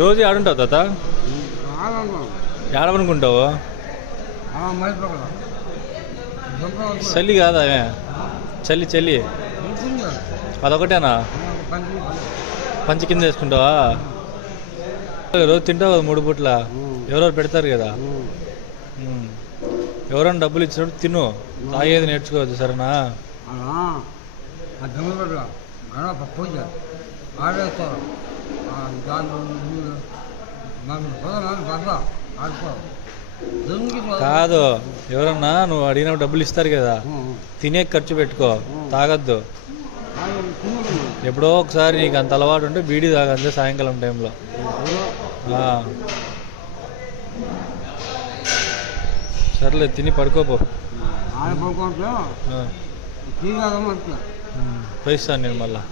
రోజు ఆడుంటావు తాత? ఏడవనుకుంటావు? చలి కాదా? చలి చలి అదొకటేనా? పంచి కింద వేసుకుంటావా? రోజు తింటావు కదా 3 పూట్ల? ఎవరెవరు పెడతారు కదా. ఎవరైనా డబ్బులు ఇచ్చినప్పుడు తిను, తాగేది నేర్చుకోవద్దు, సరేనా? కాదు, ఎవరన్నా నువ్వు అడిగినప్పుడు డబ్బులు ఇస్తారు కదా, తినే ఖర్చు పెట్టుకో, తాగద్దు. ఎప్పుడో ఒకసారి నీకు అంత అలవాటు ఉంటే బీడీ తాగద్దు సాయంకాలం టైంలో. సర్లే, తిని పడుకోపో. పోయిస్తాను నేను మళ్ళా.